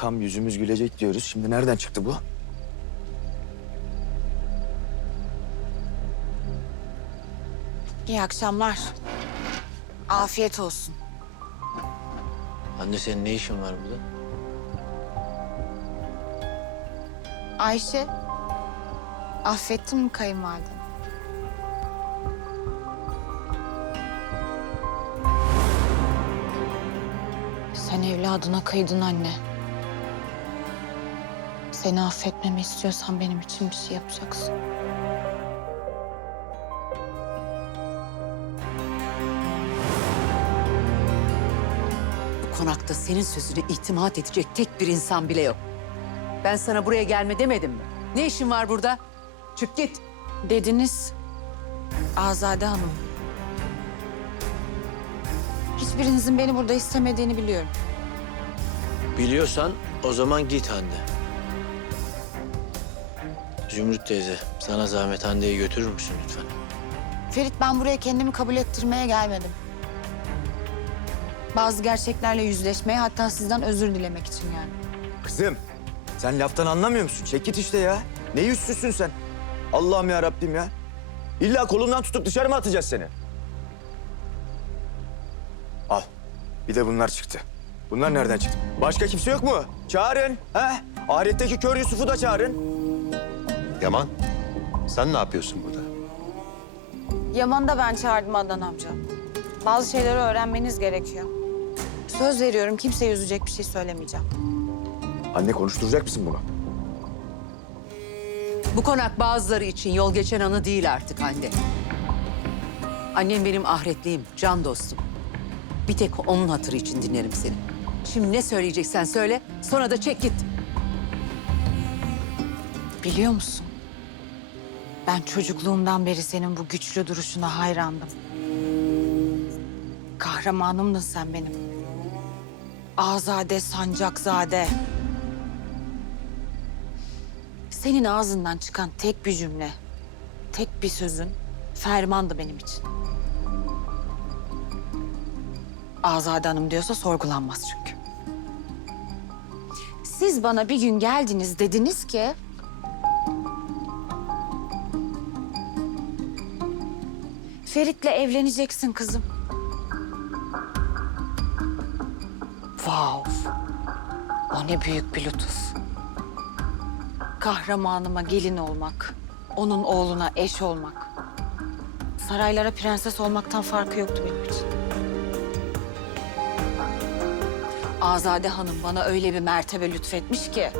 tam yüzümüz gülecek diyoruz. Şimdi nereden çıktı bu? İyi akşamlar. Afiyet olsun. Anne senin ne işin var burada? Ayşe, affettin mi kayınvaliden? Sen evladına kıydın anne. Seni affetmemi istiyorsan benim için bir şey yapacaksın. Bu konakta senin sözüne itimat edecek tek bir insan bile yok. Ben sana buraya gelme demedim mi? Ne işin var burada? Çık git. Dediniz Azade Hanım. Hiçbirinizin beni burada istemediğini biliyorum. Biliyorsan o zaman git Hande. Zümrüt teyze, sana zahmet Hande'yi götürür müsün lütfen? Ferit ben buraya kendimi kabul ettirmeye gelmedim. Bazı gerçeklerle yüzleşmeye hatta sizden özür dilemek için yani. Kızım sen laftan anlamıyor musun? Çek git işte ya. Ne yüzsüzsün sen? Allah'ım ya Rabbim ya. İlla kolundan tutup dışarı mı atacağız seni? Al. Bir de bunlar çıktı. Bunlar nereden çıktı? Başka kimse yok mu? Çağırın. He? Ahiretteki kör Yusuf'u da çağırın. Yaman, sen ne yapıyorsun burada? Yaman'ı da ben çağırdım Adnan amca. Bazı şeyleri öğrenmeniz gerekiyor. Söz veriyorum kimseye üzecek bir şey söylemeyeceğim. Anne konuşturacak mısın bunu? Bu konak bazıları için yol geçen anı değil artık Hande. Annem benim ahretliyim, can dostum. Bir tek onun hatırı için dinlerim seni. Şimdi ne söyleyeceksen söyle, sonra da çek git. Biliyor musun? Ben çocukluğumdan beri senin bu güçlü duruşuna hayrandım. Kahramanımdın sen benim. Azade, sancakzade. Senin ağzından çıkan tek bir cümle, tek bir sözün fermandı benim için. Azade Hanım diyorsa sorgulanmaz çünkü. Siz bana bir gün geldiniz dediniz ki... Ferit'le evleneceksin kızım. Wow. O ne büyük bir lütuf. Kahramanıma gelin olmak, onun oğluna eş olmak. Saraylara prenses olmaktan farkı yoktu benim için. Azade Hanım bana öyle bir mertebe lütfetmiş ki.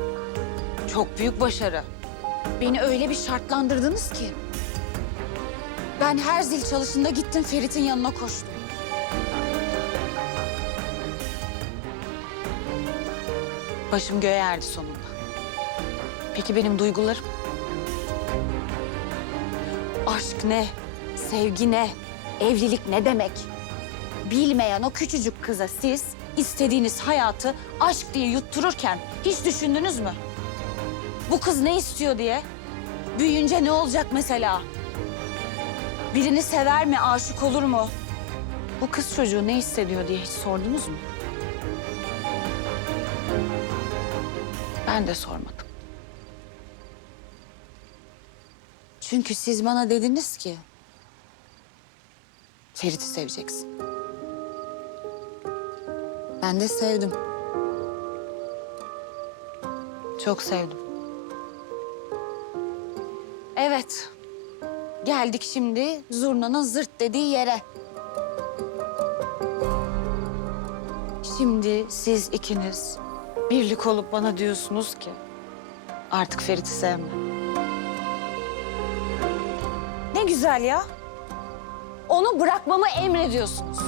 Çok büyük başarı. Beni öyle bir şartlandırdınız ki. Ben her zil çalışında gittim Ferit'in yanına koştum. Başım göğe erdi sonunda. Peki benim duygularım? Aşk ne? Sevgi ne? Evlilik ne demek? Bilmeyen o küçücük kıza siz istediğiniz hayatı aşk diye yuttururken hiç düşündünüz mü? Bu kız ne istiyor diye? Büyüyünce ne olacak mesela? Birini sever mi, aşık olur mu? Bu kız çocuğu ne hissediyor diye hiç sordunuz mu? Ben de sormadım. Çünkü siz bana dediniz ki... Ferit'i seveceksin. Ben de sevdim. Çok sevdim. Evet. Geldik şimdi zurnanın zırt dediği yere. Şimdi siz ikiniz birlik olup bana diyorsunuz ki artık Ferit'i sevme. Ne güzel ya. Onu bırakmamı emrediyorsunuz.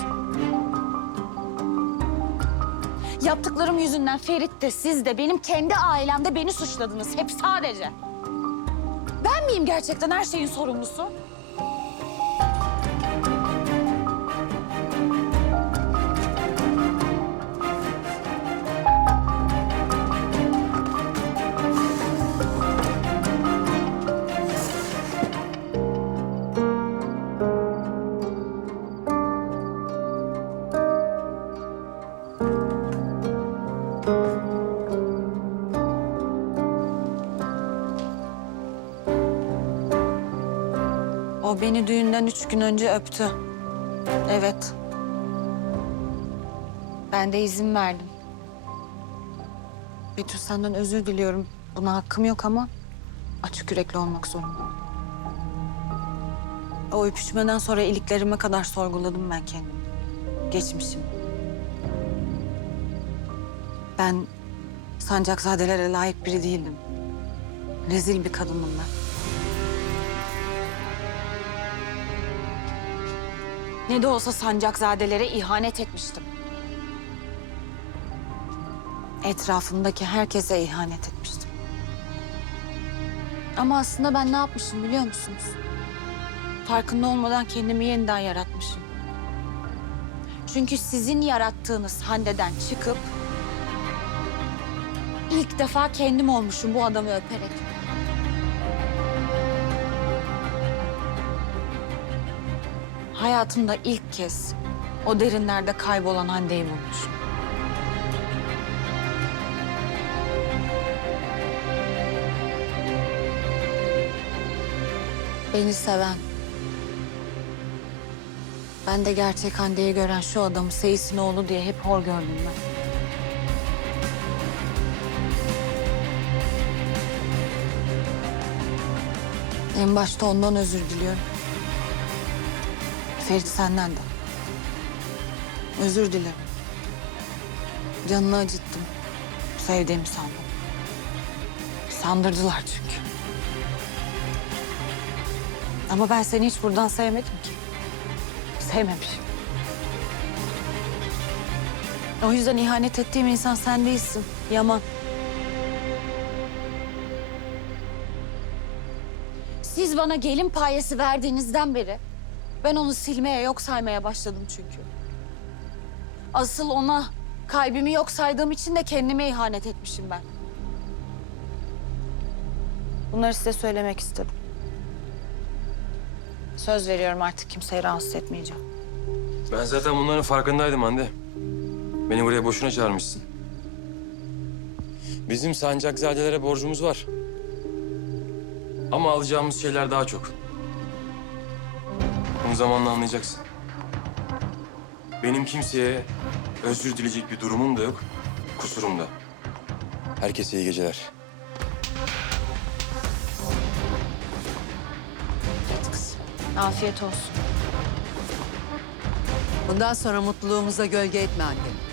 Yaptıklarım yüzünden Ferit de siz de benim kendi ailemde beni suçladınız hep sadece. Miyim gerçekten her şeyin sorumlusu? Beni düğünden üç gün önce öptü. Evet. Ben de izin verdim. Betül senden özür diliyorum. Buna hakkım yok ama açık yürekli olmak zorundayım. O öpüşmeden sonra iliklerime kadar sorguladım ben kendimi. Geçmişim. Ben sancakzadelere layık biri değildim. Rezil bir kadınım ben. Ne de olsa sancakzadelere ihanet etmiştim. Etrafımdaki herkese ihanet etmiştim. Ama aslında ben ne yapmışım biliyor musunuz? Farkında olmadan kendimi yeniden yaratmışım. Çünkü sizin yarattığınız Hande'den çıkıp... ...ilk defa kendim olmuşum bu adamı öperek. Hayatımda ilk kez o derinlerde kaybolan Hande'yi bulmuşum. Beni seven, ben de gerçek Hande'yi gören şu adamı Seyis'in oğlu diye hep hor gördüm ben. En başta ondan özür diliyorum. Ferit senden de. Özür dilerim. Canını acıttım. Sevdiğimi sandım. Sandırdılar çünkü. Ama ben seni hiç buradan sevmedim ki. Sevmemişim. O yüzden ihanet ettiğim insan sen değilsin. Yaman. Siz bana gelin payesi verdiğinizden beri ben onu silmeye, yok saymaya başladım çünkü. Asıl ona kalbimi yok saydığım için de kendime ihanet etmişim ben. Bunları size söylemek istedim. Söz veriyorum artık kimseyi rahatsız etmeyeceğim. Ben zaten bunların farkındaydım Hande. Beni buraya boşuna çağırmışsın. Bizim sancakzadelere borcumuz var. Ama alacağımız şeyler daha çok. Bunu zamanla anlayacaksın. Benim kimseye özür dileyecek bir durumum da yok, kusurum da. Herkese iyi geceler. Afiyet olsun. Bundan sonra mutluluğumuza gölge etme anne.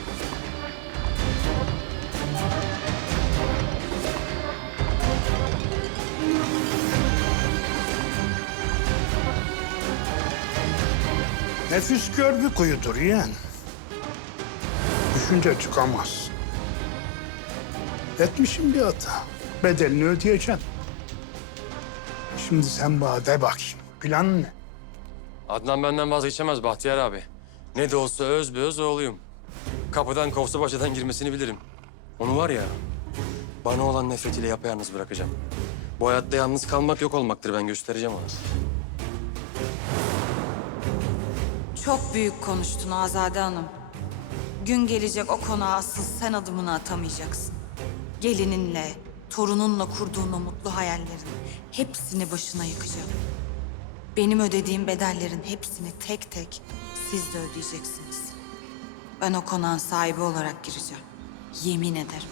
Nefis görgü kuyudur yeğen. Düşünce çıkamaz. Etmişim bir hata. Bedelini ödeyeceksin. Şimdi sen bana de bakayım. Plan ne? Adnan benden vazgeçemez Bahtiyar abi. Ne de olsa öz be öz oğluyum. Kapıdan kovsa başadan girmesini bilirim. Onu var ya, bana olan nefretiyle yapayalnız bırakacağım. Bu hayatta yalnız kalmak yok olmaktır ben göstereceğim ona. Çok büyük konuştun Azade Hanım. Gün gelecek o konağa asıl sen adımını atamayacaksın. Gelininle, torununla kurduğun o mutlu hayallerin hepsini başına yıkacağım. Benim ödediğim bedellerin hepsini tek tek siz de ödeyeceksiniz. Ben o konağın sahibi olarak gireceğim. Yemin ederim.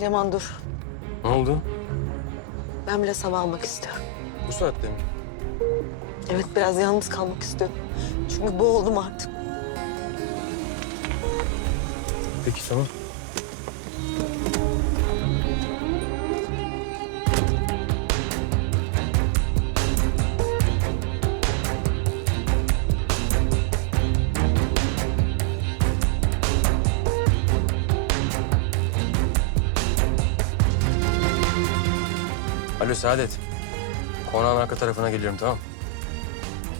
Leman dur. Ne oldu? Ben biraz hava almak istiyorum. Bu saatte mi? Evet biraz yalnız kalmak istiyorum. Çünkü boğuldum artık. Peki tamam. Alo Saadet. Konağın arka tarafına geliyorum tamam?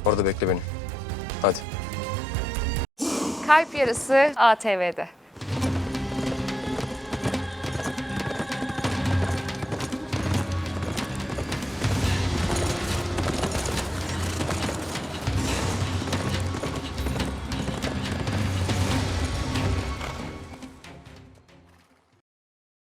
Orada bekle beni. Hadi. Kalp Yarısı ATV'de.